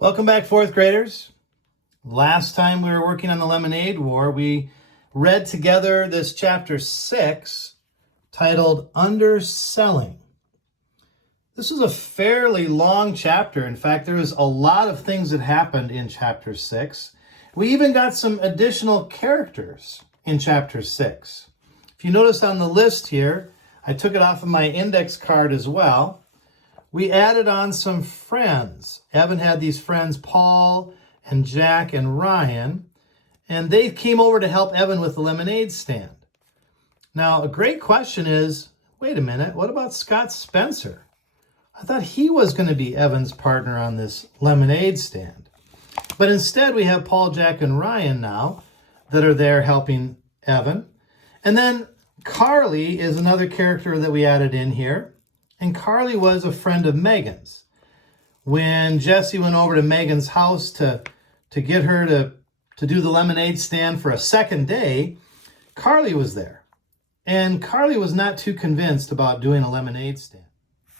Welcome back, fourth graders. Last time we were working on the Lemonade War, we read together this chapter 6 titled Underselling. This is a fairly long chapter. In fact, there was a lot of things that happened in chapter 6. We even got some additional characters in chapter 6. If you notice on the list here, I took it off of my index card as well. We added on some friends. Evan had these friends, Paul and Jack and Ryan, and they came over to help Evan with the lemonade stand. Now, a great question is, wait a minute, what about Scott Spencer? I thought he was going to be Evan's partner on this lemonade stand. But instead, we have Paul, Jack, and Ryan now that are there helping Evan. And then Carly is another character that we added in here. And Carly was a friend of Megan's. When Jesse went over to Megan's house to get her to do the lemonade stand for a second day, Carly was there. And Carly was not too convinced about doing a lemonade stand.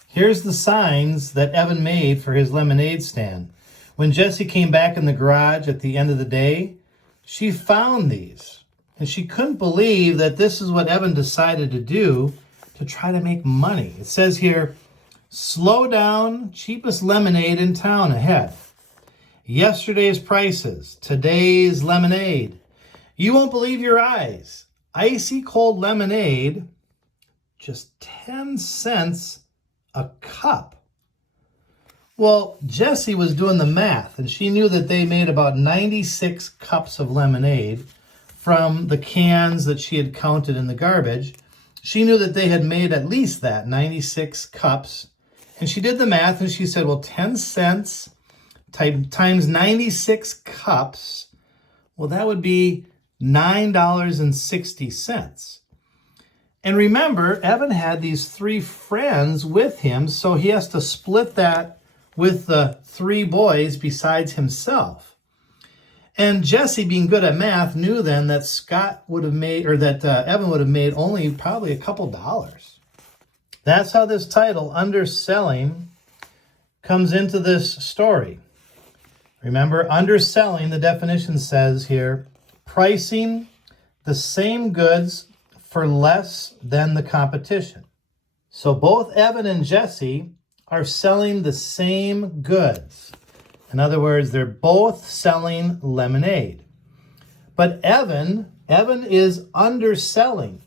Here's the signs that Evan made for his lemonade stand. When Jesse came back in the garage at the end of the day, she found these. And she couldn't believe that this is what Evan decided to do to try to make money. It says here, slow down, cheapest lemonade in town ahead. Yesterday's prices, today's lemonade. You won't believe your eyes. Icy cold lemonade, just 10 cents a cup. Well, Jessie was doing the math, and she knew that they made about 96 cups of lemonade from the cans that she had counted in the garbage. She knew that they had made at least that, 96 cups. And she did the math and she said, well, 10 cents times 96 cups, well, that would be $9.60. And remember, Evan had these 3 friends with him, so he has to split that with the 3 boys besides himself. And Jesse, being good at math, knew then that Scott would have made, or that Evan would have made only probably a couple dollars. That's how this title, Underselling, comes into this story. Remember, underselling, the definition says here, pricing the same goods for less than the competition. So both Evan and Jesse are selling the same goods. In other words, they're both selling lemonade. But Evan is underselling.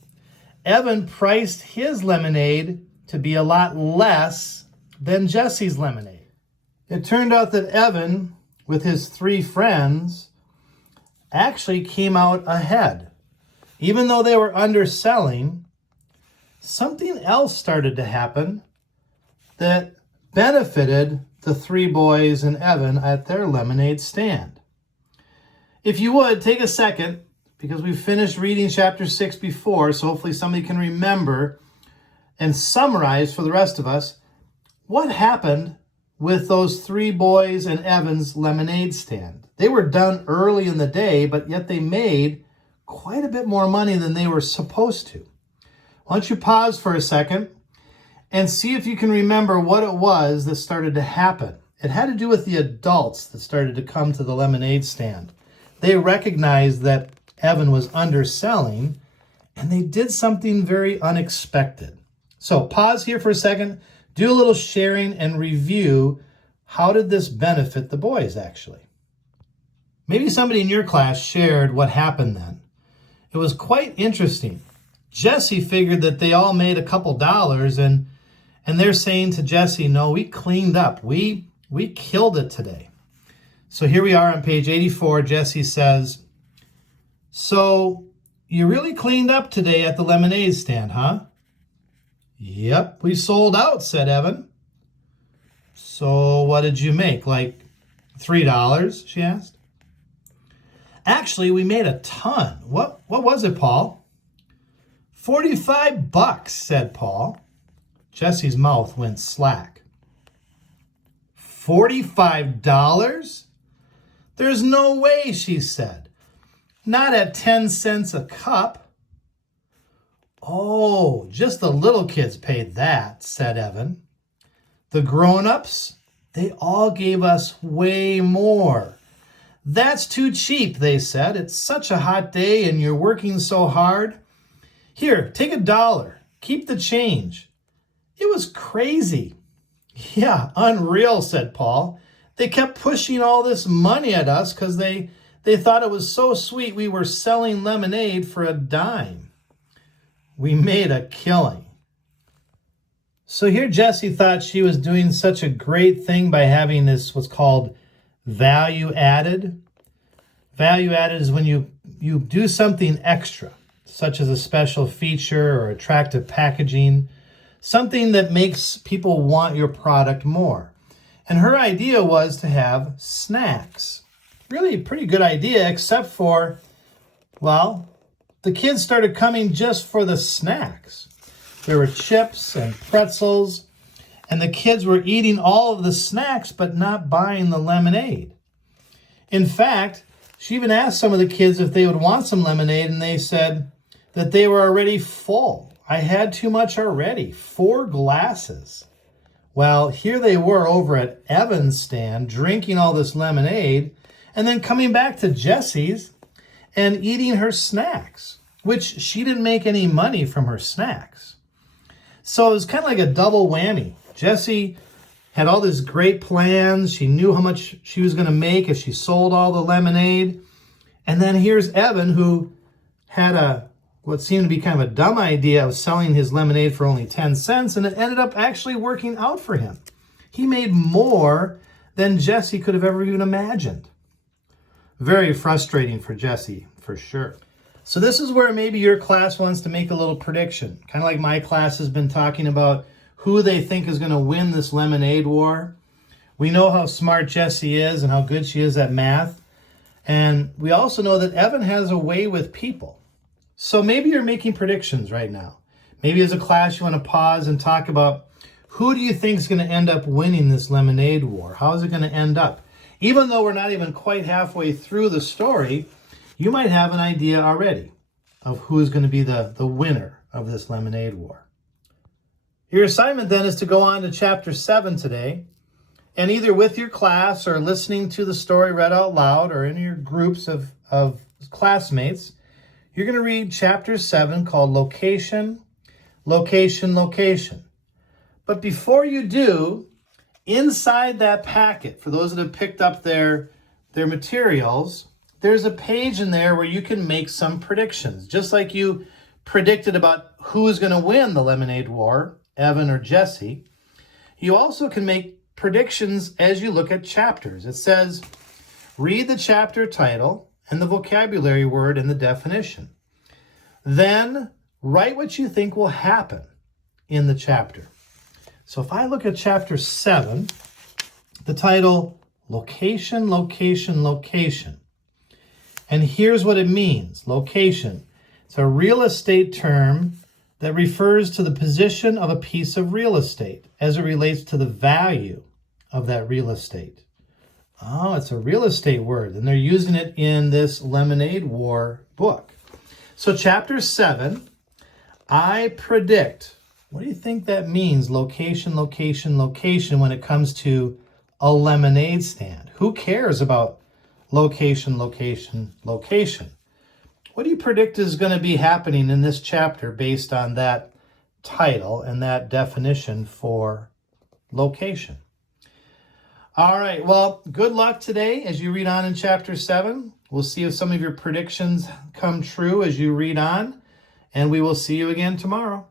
Evan priced his lemonade to be a lot less than Jesse's lemonade. It turned out that Evan, with his 3 friends, actually came out ahead. Even though they were underselling, something else started to happen that benefited the 3 boys and Evan at their lemonade stand. If you would, take a second, because we finished reading chapter 6 before, so hopefully somebody can remember and summarize for the rest of us what happened with those 3 boys and Evan's lemonade stand. They were done early in the day, but yet they made quite a bit more money than they were supposed to. Why don't you pause for a second and see if you can remember what it was that started to happen. It had to do with the adults that started to come to the lemonade stand. They recognized that Evan was underselling, and they did something very unexpected. So pause here for a second, do a little sharing and review. How did this benefit the boys, actually? Maybe somebody in your class shared what happened then. It was quite interesting. Jesse figured that they all made a couple dollars, and they're saying to Jesse, no, we cleaned up. We killed it today. So here we are on page 84. Jesse says, so you really cleaned up today at the lemonade stand, huh? Yep, we sold out, said Evan. So what did you make, like $3, she asked. Actually, we made a ton. What was it, Paul? $45, said Paul. Jesse's mouth went slack. $45? There's no way, she said. Not at 10 cents a cup. Oh, just the little kids paid that, said Evan. The grown-ups They all gave us way more. That's too cheap, they said. It's such a hot day and you're working so hard. Here, take $1. Keep the change. It was crazy. Yeah, unreal, said Paul. They kept pushing all this money at us because they thought it was so sweet we were selling lemonade for $0.10. We made a killing. So here Jessie thought she was doing such a great thing by having this what's called value added. Value added is when you do something extra, such as a special feature or attractive packaging, something that makes people want your product more. And her idea was to have snacks. Really a pretty good idea, except for, well, the kids started coming just for the snacks. There were chips and pretzels, and the kids were eating all of the snacks but not buying the lemonade. In fact, she even asked some of the kids if they would want some lemonade, and they said that they were already full. I had too much already, 4 glasses. Well, here they were over at Evan's stand drinking all this lemonade and then coming back to Jessie's and eating her snacks, which she didn't make any money from her snacks. So it was kind of like a double whammy. Jessie had all these great plans. She knew how much she was going to make if she sold all the lemonade. And then here's Evan, who had what seemed to be kind of a dumb idea of selling his lemonade for only 10 cents, and it ended up actually working out for him. He made more than Jessie could have ever even imagined. Very frustrating for Jessie, for sure. So this is where maybe your class wants to make a little prediction. Kind of like my class has been talking about who they think is going to win this lemonade war. We know how smart Jessie is and how good she is at math. And we also know that Evan has a way with people. So maybe you're making predictions right now. Maybe as a class you want to pause and talk about who do you think is going to end up winning this lemonade war? How is it going to end up? Even though we're not even quite halfway through the story, you might have an idea already of who is going to be the winner of this lemonade war. Your assignment then is to go on to chapter 7 today, and either with your class or listening to the story read out loud or in your groups of classmates, you're going to read chapter 7 called Location, Location, Location. But before you do, inside that packet, for those that have picked up their materials, there's a page in there where you can make some predictions. Just like you predicted about who is going to win the lemonade war, Evan or Jessie, you also can make predictions as you look at chapters. It says, read the chapter title and the vocabulary word and the definition. Then write what you think will happen in the chapter. So if I look at chapter 7, the title, Location, Location, Location. And here's what it means, location. It's a real estate term that refers to the position of a piece of real estate as it relates to the value of that real estate. Oh, it's a real estate word, and they're using it in this Lemonade War book. So chapter 7, I predict. What do you think that means? Location, location, location when it comes to a lemonade stand. Who cares about location, location, location? What do you predict is going to be happening in this chapter based on that title and that definition for location? All right, well, good luck today as you read on in chapter 7. We'll see if some of your predictions come true as you read on, and we will see you again tomorrow.